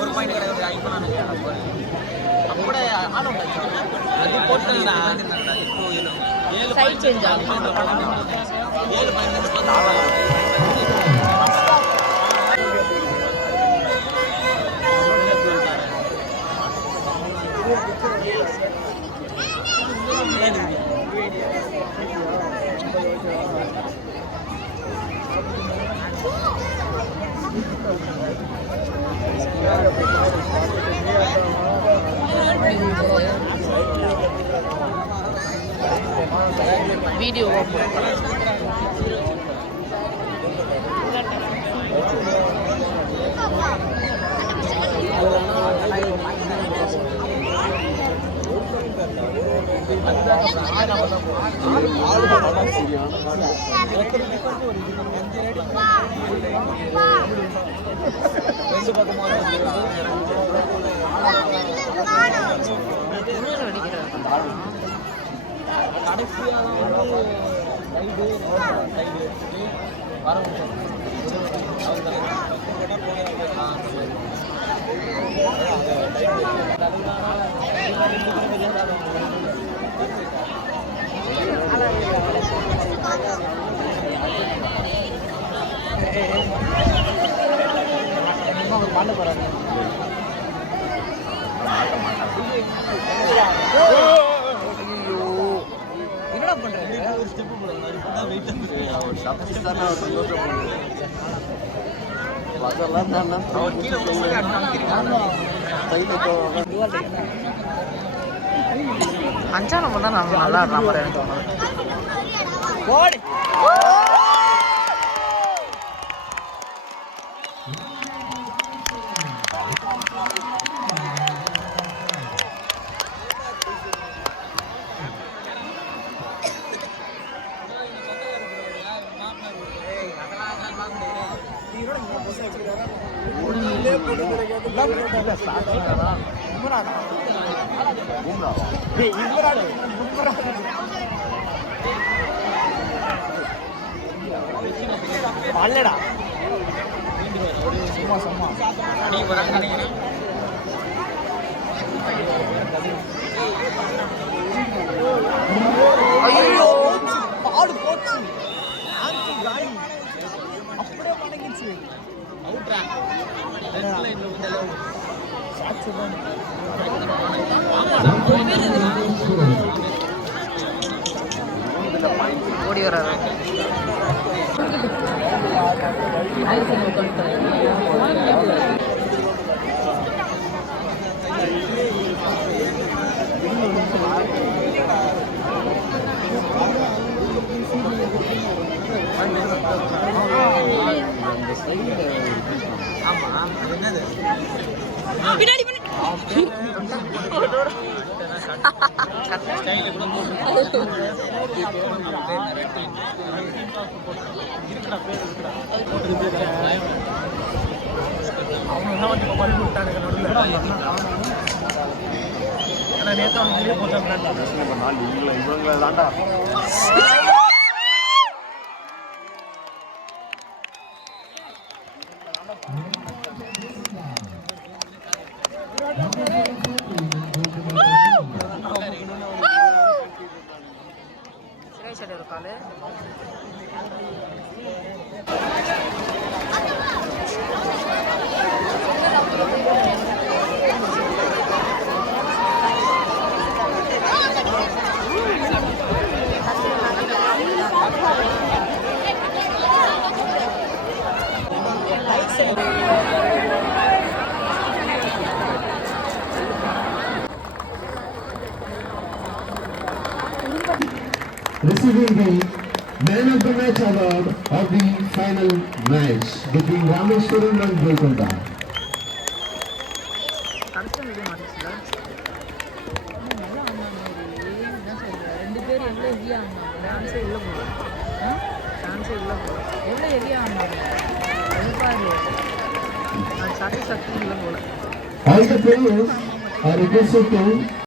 ஒரு பாயிண்ட் கிடையாது அப்படி ஆளும் அது போட்டு சைட் சேஞ்ச் ஆகும் 7 வீடியோ என்னடா பண்றீங்க? ஒரு ஸ்டெப் போடுங்க. இப்பதான் வெயிட் வந்து சப்ஸ்டிஸ்டான சந்தோஷம் பண்ணுங்க. அதெல்லாம் நான் அவர் கீழ வந்து காமிக்கிறீங்க. அஞ்சா நம்ம தான் நல்லா ஆடுற மாதிரி எனக்கு தோணுது. ஓடி அல்லடா சும்மா சும்மா நீங்க வராங்க ஐயோ பாடு போச்சு ஆர்த்தி காய் அப்படியே பணங்கிச்சு அவுட்ரா ரெட் லைன்ல வந்தல ஷாட்ஸ் தான் ஓடி வராரு பின்னாடி பின்னாடி ஸ்டைல் கூட போட்டு இவங்களை தாண்டா receiving the Man of the Match award of the final match between Rameshwaram and Golconda. ரெண்டு பேர் எவ்வளோ ஹெவியாக ஆனாங்க டான்ஸே இல்லை போல டான்ஸே இல்லை போல எவ்வளோ ஹெவியாக ஆனாங்க பாரு அது சக்தி இல்லை போல All the players are requested to